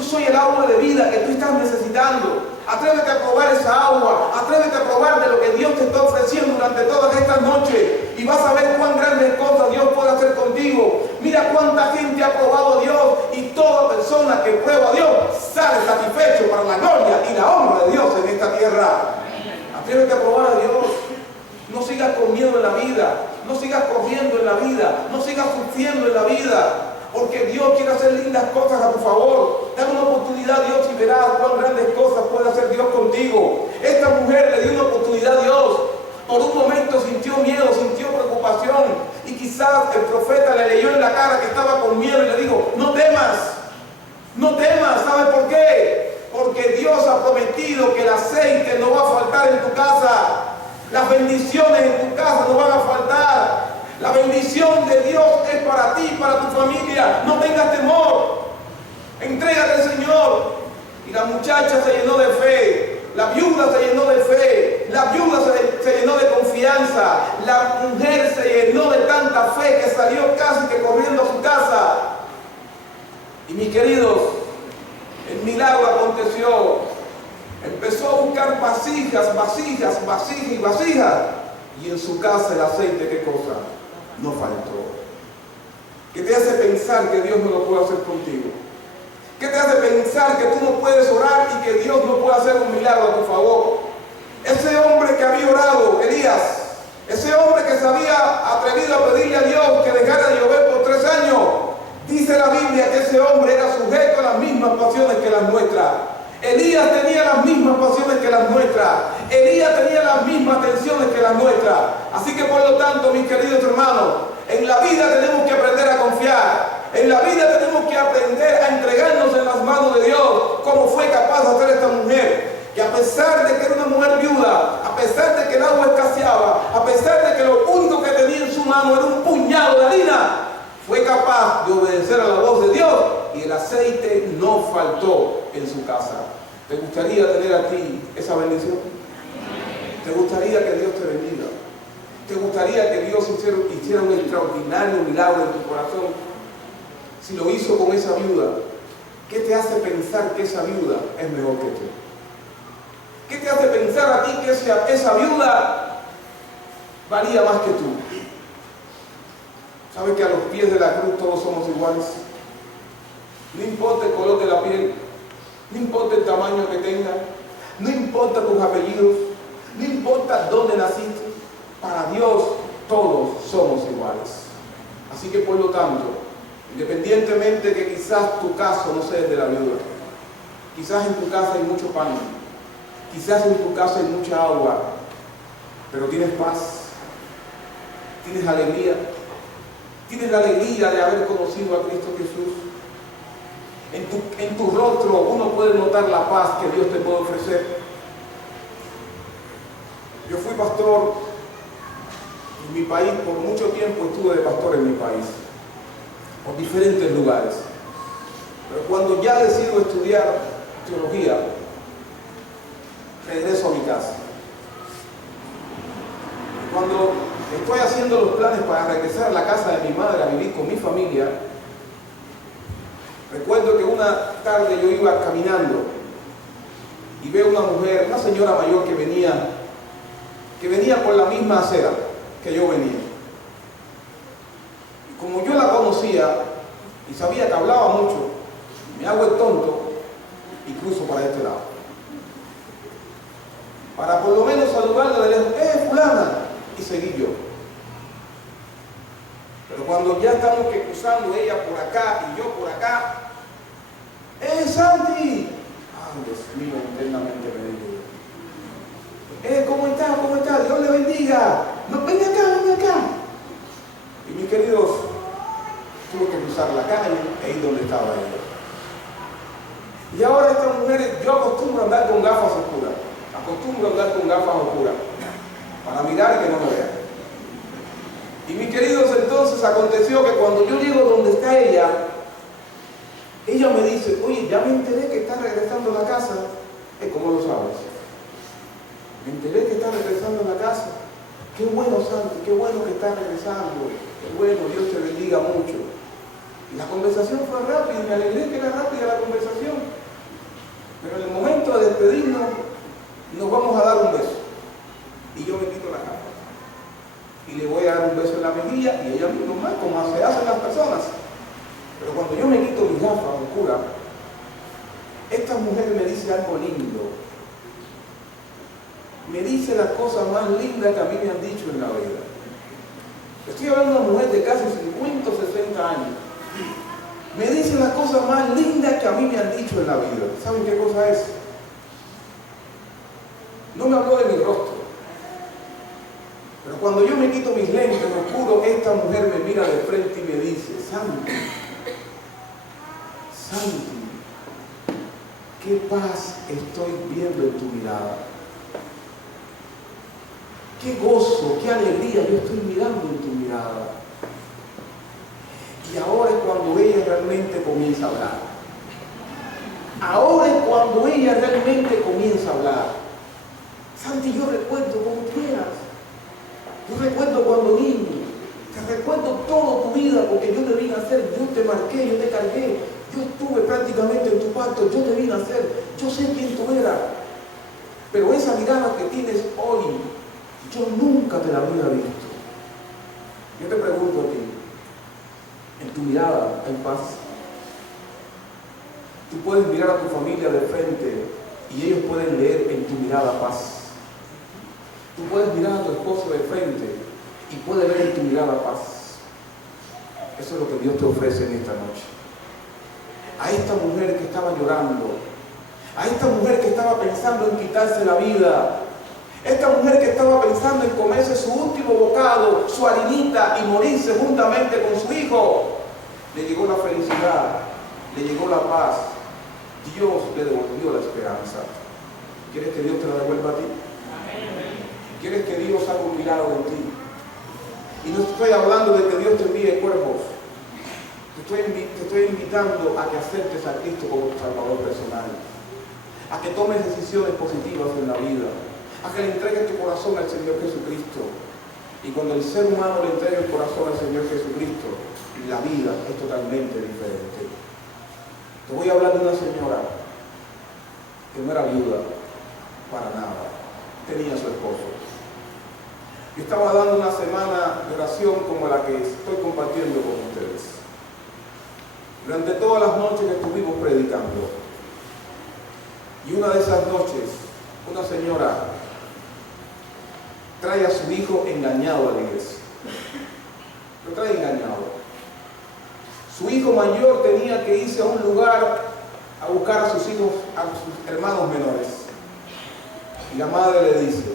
soy el agua de vida que tú estás necesitando. Atrévete a probar esa agua, atrévete a probar de lo que Dios te está ofreciendo durante todas estas noches y vas a ver cuán grandes cosas Dios puede hacer contigo. Mira cuánta gente ha probado a Dios y toda persona que prueba a Dios sale satisfecho para la gloria la vida, no sigas corriendo en la vida, no sigas sufriendo en la vida, porque Dios quiere hacer lindas cosas a tu favor. Dale una oportunidad a Dios y verás cuán grandes cosas puede hacer Dios contigo. Esta mujer le dio una oportunidad a Dios. Por un momento sintió miedo, sintió preocupación, y quizás el profeta le leyó en la cara que estaba con miedo y le dijo: no temas, no temas. ¿Sabes por qué? Porque Dios ha prometido que el aceite no va a faltar en tu casa, las bendiciones en tu casa no van a faltar. La bendición de Dios es para ti, para tu familia. No tengas temor, entrégate al Señor. Y la muchacha se llenó de fe, la viuda se llenó de fe, la viuda se llenó de confianza, la mujer se llenó de tanta fe que salió casi que corriendo a su casa. Y mis queridos, el milagro aconteció. Empezó a buscar vasijas, vasijas, vasijas y vasijas, y en su casa el aceite, ¿qué cosa? No faltó. ¿Qué te hace pensar que Dios no lo puede hacer contigo? ¿Qué te hace pensar que tú no puedes orar y que Dios no puede hacer un milagro a tu favor? Ese hombre que había orado, Elías, ese hombre que se había atrevido a pedirle a Dios que dejara de llover por 3 años, dice la Biblia que ese hombre era sujeto a las mismas pasiones que las nuestras. Elías tenía las mismas pasiones que las nuestras. Elías tenía las mismas tensiones que las nuestras. Así que por lo tanto, mis queridos hermanos, en la vida tenemos que aprender a confiar. En la vida tenemos que aprender a entregarnos en las manos de Dios, como fue capaz de hacer esta mujer. Que a pesar de que era una mujer viuda, a pesar de que el agua escaseaba, a pesar de que lo único que tenía en su mano era un puñado de harina, fue capaz de obedecer a la voz de Dios, y el aceite no faltó en su casa. ¿Te gustaría tener a ti esa bendición? ¿Te gustaría que Dios te bendiga? ¿Te gustaría que Dios hiciera un extraordinario milagro en tu corazón? Si lo hizo con esa viuda, ¿qué te hace pensar que esa viuda es mejor que tú? ¿Qué te hace pensar a ti que esa viuda valía más que tú? ¿Sabes que a los pies de la cruz todos somos iguales? No importa el color de la piel, no importa el tamaño que tengas, no importa tus apellidos, no importa dónde naciste, para Dios todos somos iguales. Así que por lo tanto, independientemente que quizás tu caso no sea el de la viuda, quizás en tu casa hay mucho pan, quizás en tu casa hay mucha agua, pero tienes paz, tienes alegría, tienes la alegría de haber conocido a Cristo Jesús. En tu rostro uno puede notar la paz que Dios te puede ofrecer. Yo fui pastor en mi país, por mucho tiempo estuve de pastor en mi país, por diferentes lugares. Pero cuando ya decido estudiar teología, regreso a mi casa. Cuando estoy haciendo los planes para regresar a la casa de mi madre a vivir con mi familia, recuerdo que una tarde yo iba caminando y veo una mujer, una señora mayor que venía por la misma acera que yo venía. Y como yo la conocía y sabía que hablaba mucho, me hago el tonto y cruzo para este lado, para por lo menos saludarla de lejos. Fulana! Y seguí yo. Pero cuando ya estamos cruzando, ella por acá y yo por acá, Santi! ¡Ay, Dios mío, internamente me digo! ¿Cómo está? ¿Cómo está? Dios le bendiga. No, ven acá, ven acá. Y mis queridos, tuve que cruzar la calle e ir donde estaba ella. Y ahora estas mujeres, yo acostumbro a andar con gafas oscuras. Para mirar y que no me vean. Y mis queridos, entonces aconteció que cuando yo llego donde está ella me dice: oye, ya me enteré que está regresando a la casa. ¿Cómo lo sabes? Me enteré que está regresando a la casa. Qué bueno, Santi, qué bueno que está regresando. Qué bueno, Dios te bendiga mucho. Y la conversación fue rápida, y me alegré que era rápida la conversación. Pero en el momento de despedirnos, nos vamos a dar un beso. Y yo me quito la capa. Y le voy a dar un beso en la mejilla, y ella normal, como se hacen las personas. Pero cuando yo me quito mis gafas oscuras, esta mujer me dice algo lindo. Me dice las cosas más lindas que a mí me han dicho en la vida. Estoy hablando de una mujer de casi 50 o 60 años. Me dice las cosas más lindas que a mí me han dicho en la vida. ¿Saben qué cosa es? No me habló de mi rostro. Pero cuando yo me quito mis lentes oscuros, esta mujer me mira de frente y me dice: Santi, Santi, qué paz estoy viendo en tu mirada. Qué gozo, qué alegría yo estoy mirando en tu mirada. Y ahora es cuando ella realmente comienza a hablar. Ahora es cuando ella realmente comienza a hablar. Santi, yo recuerdo como tú eras. Yo recuerdo cuando niño. Te recuerdo toda tu vida, porque yo te vine a hacer, yo te marqué, yo te cargué. Yo estuve prácticamente en tu parto, yo te vine a hacer. Yo sé quién tú eras. Pero esa mirada que tienes hoy, yo nunca te la había visto. Yo te pregunto a ti, ¿en tu mirada hay paz? Tú puedes mirar a tu familia de frente y ellos pueden leer en tu mirada paz. Tú puedes mirar a tu esposo de frente y puede ver en tu mirada paz. Eso es lo que Dios te ofrece en esta noche. A esta mujer que estaba llorando, a esta mujer que estaba pensando en quitarse la vida, esta mujer que estaba pensando en comerse su último bocado, su harinita y morirse juntamente con su hijo, le llegó la felicidad, le llegó la paz. Dios le devolvió la esperanza. ¿Quieres que Dios te la devuelva a ti? ¿Quieres que Dios haga un milagro en ti? Y no estoy hablando de que Dios te envíe cuervos. Te estoy invitando a que aceptes a Cristo como tu Salvador personal. A que tomes decisiones positivas en la vida. A que le entregues tu corazón al Señor Jesucristo. Y cuando el ser humano le entregue el corazón al Señor Jesucristo, la vida es totalmente diferente. Te voy a hablar de una señora que no era viuda para nada. Tenía a su esposo. Yo estaba dando una semana de oración como la que estoy compartiendo con ustedes. Durante todas las noches estuvimos predicando. Y una de esas noches, una señora trae a su hijo engañado a la iglesia. Lo trae engañado. Su hijo mayor tenía que irse a un lugar a buscar a sus hijos, a sus hermanos menores. Y la madre le dice: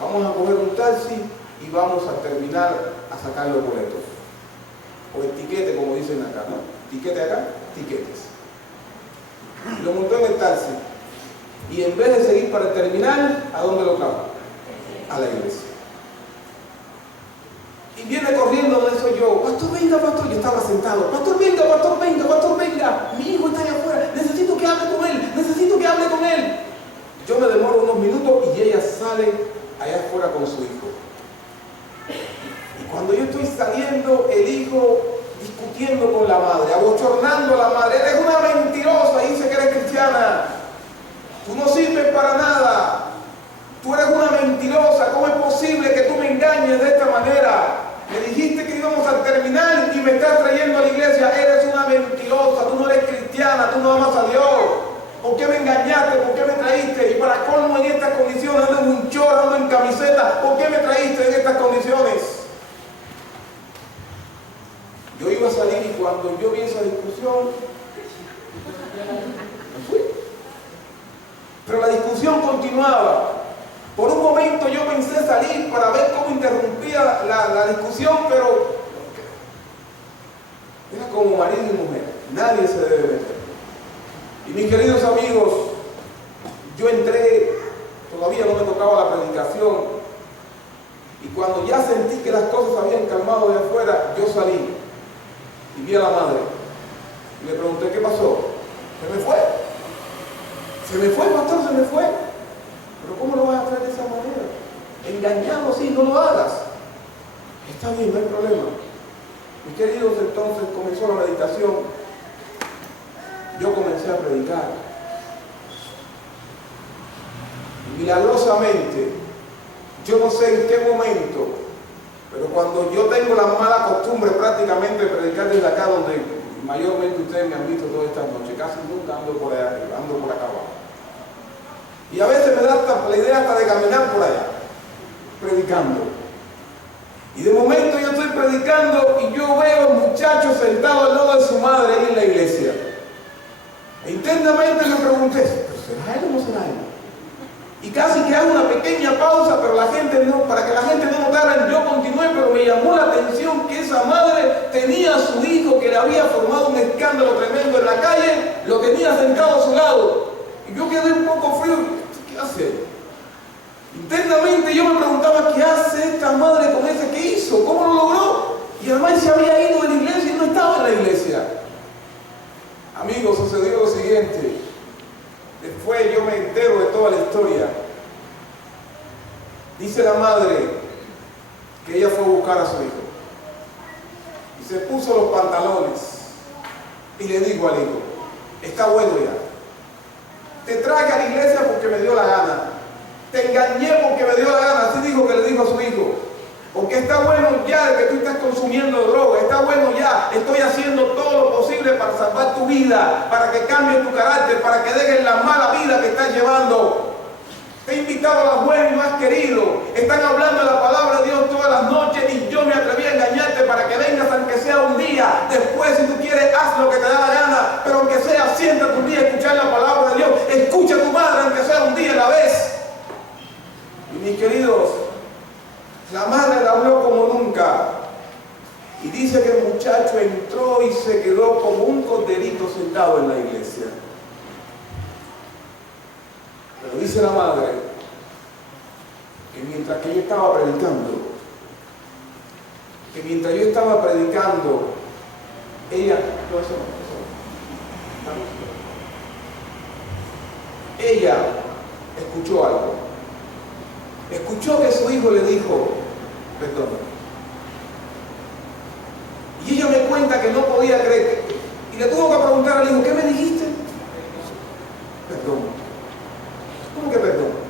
vamos a coger un taxi y vamos a terminar a sacar los boletos. O el tiquete, como dicen acá, ¿no? Tiquete acá, tiquetes. Lo montó en el taxi. Y en vez de seguir para el terminal, ¿a dónde lo trajo? A la iglesia. Y viene corriendo donde soy yo: pastor, venga, pastor. Yo estaba sentado: pastor, venga, pastor, venga, pastor, venga. Mi hijo está allá afuera, necesito que hable con él, necesito que hable con él. Yo me demoro unos minutos y ella sale allá afuera con su hijo. Y cuando yo estoy saliendo, el hijo discutiendo con la madre, abochornando a la madre: eres una mentirosa, y dice que eres cristiana. Tú no sirves para nada. Tú eres una mentirosa. ¿Cómo es posible que tú me engañes de esta manera? Me dijiste que íbamos a terminar y me estás trayendo a la iglesia. Eres una mentirosa. Tú no eres cristiana. Tú no amas a Dios. ¿Por qué me engañaste? ¿Por qué me traíste? Y para colmo, en estas condiciones, ando en un chorro, ando en camiseta. ¿Por qué me traíste en estas condiciones? Yo iba a salir y cuando yo vi esa discusión, me fui. Pero la discusión continuaba. Por un momento yo pensé salir para ver cómo interrumpía la discusión, pero era como marido y mujer. Nadie se debe meter. Y mis queridos amigos, yo entré, todavía no me tocaba la predicación, y cuando ya sentí que las cosas habían calmado de afuera, yo salí y vi a la madre. Y le pregunté: ¿qué pasó? Se me fue. Se me fue, pastor, se me fue. Pero ¿cómo lo vas a hacer de esa manera? Engañado así, no lo hagas. Está bien, no hay problema. Mis queridos, entonces comenzó la meditación. Yo comencé a predicar. Y milagrosamente, yo no sé en qué momento, pero cuando yo tengo la mala costumbre prácticamente de predicar desde acá, donde mayormente ustedes me han visto todas estas noches, casi nunca ando por allá arriba, ando por acá abajo. Y a veces me da hasta la idea hasta de caminar por allá, predicando. Y de momento yo estoy predicando y yo veo un muchacho sentado al lado de su madre ahí en la iglesia. E internamente me pregunté, ¿pero será él o no será él? Y casi que hago una pequeña pausa, pero la gente no, para que la gente no notara, yo continué, pero me llamó la atención que esa madre tenía a su hijo que le había formado un escándalo tremendo en la calle, lo tenía sentado a su lado. Y yo quedé un poco frío, ¿qué hace? Internamente yo me preguntaba, ¿qué hace esta madre con ese? ¿Qué hizo? ¿Cómo lo logró? Y además se había ido de la iglesia y no estaba en la iglesia. Amigos, sucedió lo siguiente. Después yo me entero de toda la historia. Dice la madre que ella fue a buscar a su hijo. Y se puso los pantalones. Y le dijo al hijo, está bueno ya. Te traje a la iglesia porque me dio la gana. Te engañé porque me dio la gana. Así dijo que le dijo a su hijo. Porque está bueno ya de que tú estás consumiendo droga, está bueno ya, estoy haciendo todo lo posible para salvar tu vida, para que cambies tu carácter, para que dejes la mala vida que estás llevando. Te he invitado a las buenas y no has querido. Están hablando de la palabra de Dios todas las noches y yo me atreví a engañarte para que vengas aunque sea un día. Después, si tú quieres, haz lo que te da la gana, pero aunque sea, siéntate un día a escuchar la palabra de Dios. Escucha a tu madre aunque sea un día a la vez. Y mis queridos, la madre le habló como nunca. Y dice que el muchacho entró y se quedó como un corderito sentado en la iglesia. Pero dice la madre que mientras que yo estaba predicando, ella escuchó algo. Escuchó que su hijo le dijo, perdón. Y ella me cuenta que no podía creer. Y le tuvo que preguntar al hijo, ¿qué me dijiste? Perdón. ¿Cómo que perdón?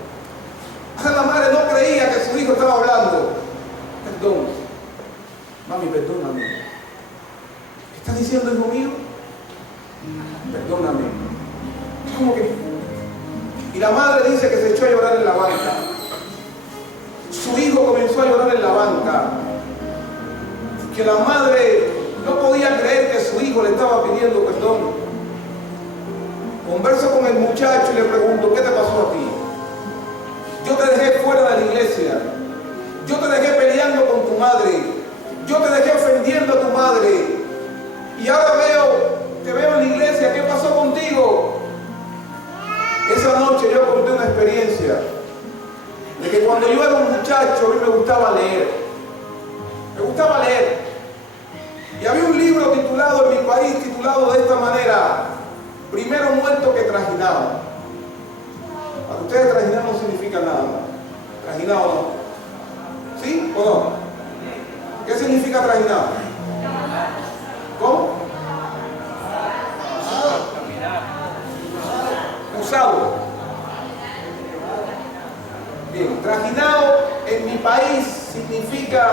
La madre no creía que su hijo estaba hablando. Perdón. Mami, perdóname. ¿Qué estás diciendo, hijo mío? Perdóname. ¿Cómo que? Y la madre dice que se echó a llorar en la banca. Su hijo comenzó a llorar en la banca, que la madre no podía creer que su hijo le estaba pidiendo perdón. Converso con el muchacho y le pregunto, ¿qué te pasó a ti? Yo te dejé fuera de la iglesia, yo te dejé peleando con tu madre, yo te dejé ofendiendo a tu madre, y ahora te veo en la iglesia, ¿qué pasó contigo? Esa noche yo conté una experiencia de que cuando yo era un muchacho a mí me gustaba leer. Y había un libro titulado en mi país, titulado de esta manera, Primero muerto que trajinado. Para ustedes trajinado no significa nada. Trajinado no. ¿Sí o no? ¿Qué significa trajinado? ¿Cómo? Usado. Bien, trajinado en mi país significa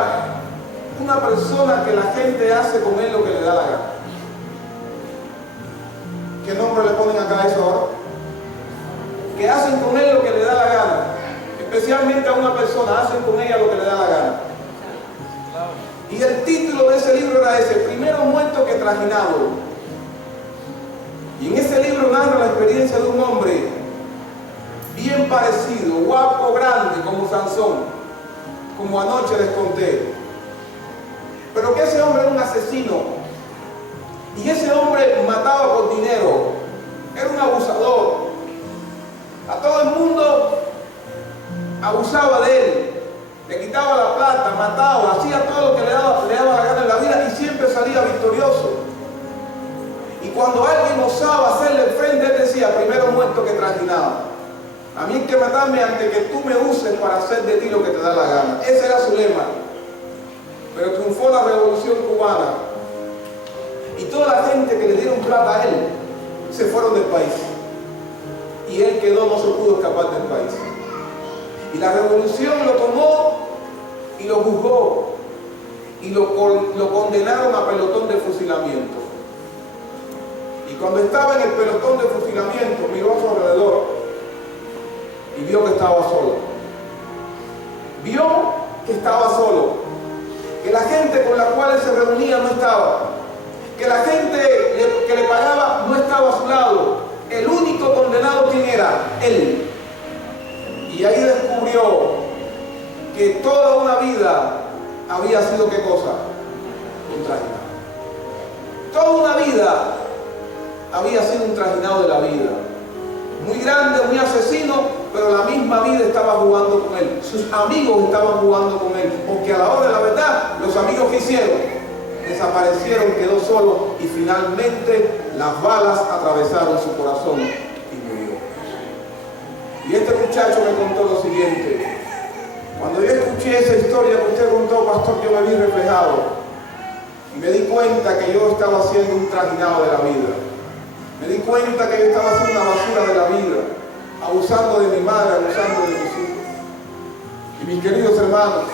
una persona que la gente hace con él lo que le da la gana. ¿Qué nombre le ponen acá a eso ahora? Que hacen con él lo que le da la gana. Especialmente a una persona, hacen con ella lo que le da la gana. Y el título de ese libro era ese, Primero muerto que trajinado. Y en ese libro narra la experiencia de un hombre bien parecido, guapo, grande, como Sansón, como anoche les conté. Pero que ese hombre era un asesino. Y ese hombre mataba por dinero. Era un abusador. A todo el mundo abusaba de él. Le quitaba la plata, mataba, hacía todo lo que le daba la gana en la vida y siempre salía victorioso. Y cuando alguien osaba hacerle frente, él decía, primero muerto que trajinado. A mí hay que matarme antes que tú me uses para hacer de ti lo que te da la gana. Ese era su lema. Pero triunfó la revolución cubana. Y toda la gente que le dieron plata a él se fueron del país. Y él quedó, no se pudo escapar del país. Y la revolución lo tomó y lo juzgó. Y lo condenaron a pelotón de fusilamiento. Y cuando estaba en el pelotón de fusilamiento, miró a su alrededor y vio que estaba solo. Vio que estaba solo. que la gente con la cual él se reunía no estaba, que la gente que le pagaba no estaba a su lado. El único condenado, ¿quién era? Él. Y ahí descubrió que toda una vida había sido, ¿qué cosa? Un trajinado. Toda una vida había sido un trajinado de la vida. Muy grande, muy asesino, pero la misma vida estaba jugando con él. Sus amigos estaban jugando con él, porque a la hora de la verdad, los amigos que hicieron, desaparecieron, quedó solo y finalmente las balas atravesaron su corazón y murió. Y este muchacho me contó lo siguiente: cuando yo escuché esa historia que usted contó, pastor, yo me vi reflejado y me di cuenta que yo estaba siendo un trajinado de la vida. Me di cuenta que yo estaba haciendo una basura de la vida, abusando de mi madre, abusando de mis hijos. Y mis queridos hermanos,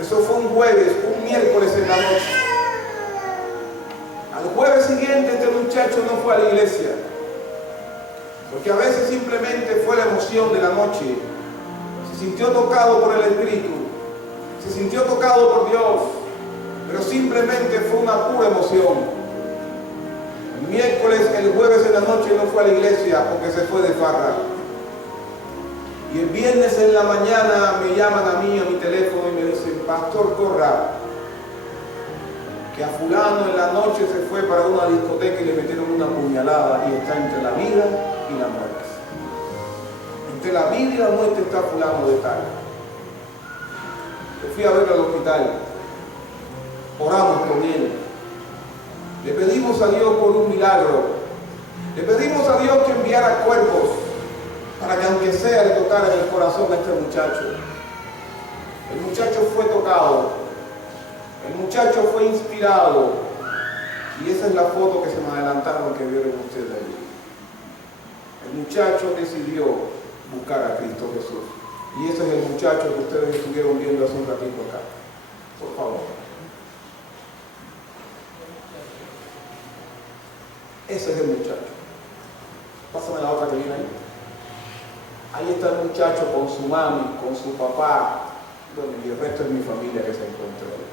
eso fue un jueves, un miércoles en la noche. Al jueves siguiente este muchacho no fue a la iglesia, porque a veces simplemente fue la emoción de la noche. Se sintió tocado por el Espíritu, se sintió tocado por Dios, pero simplemente fue una pura emoción. El miércoles, el jueves en la noche no fue a la iglesia porque se fue de farra. Y el viernes en la mañana me llaman a mí, a mi teléfono, y me dicen: pastor, corra, que a fulano en la noche se fue para una discoteca y le metieron una puñalada y está entre la vida y la muerte. Entre la vida y la muerte está fulano de tal. Yo fui a verlo al hospital, oramos con él, le pedimos a Dios por un milagro, le pedimos a Dios que enviara cuerpos para que aunque sea le tocara en el corazón a este muchacho. El muchacho fue tocado, el muchacho fue inspirado, y esa es la foto que se me adelantaron que vieron ustedes ahí. El muchacho decidió buscar a Cristo Jesús, y ese es el muchacho que ustedes estuvieron viendo hace un ratito acá. Por favor. Ese es el muchacho. Pásame la otra que viene ahí. Ahí está el muchacho con su mami, con su papá. Bueno, y el resto es mi familia que se encuentra ahí.